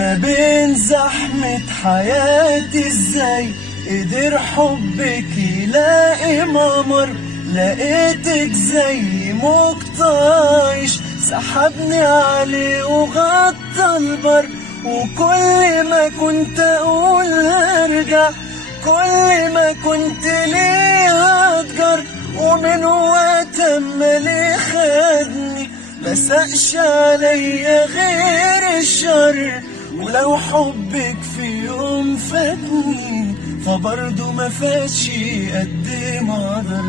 ما بين زحمة حياتي ازاي قدر حبك يلاقي ممر. لقيتك زي موج طايش سحبني عليه وغطى البر. وكل ما كنت اقول هرجع، كل ما كنت ليه هتجر. ومن وقت اما ليه خدني مسقش عليا غير الشر. ولو حبك في يوم فاتني فبرضه ما فاتش قد ما اقدر.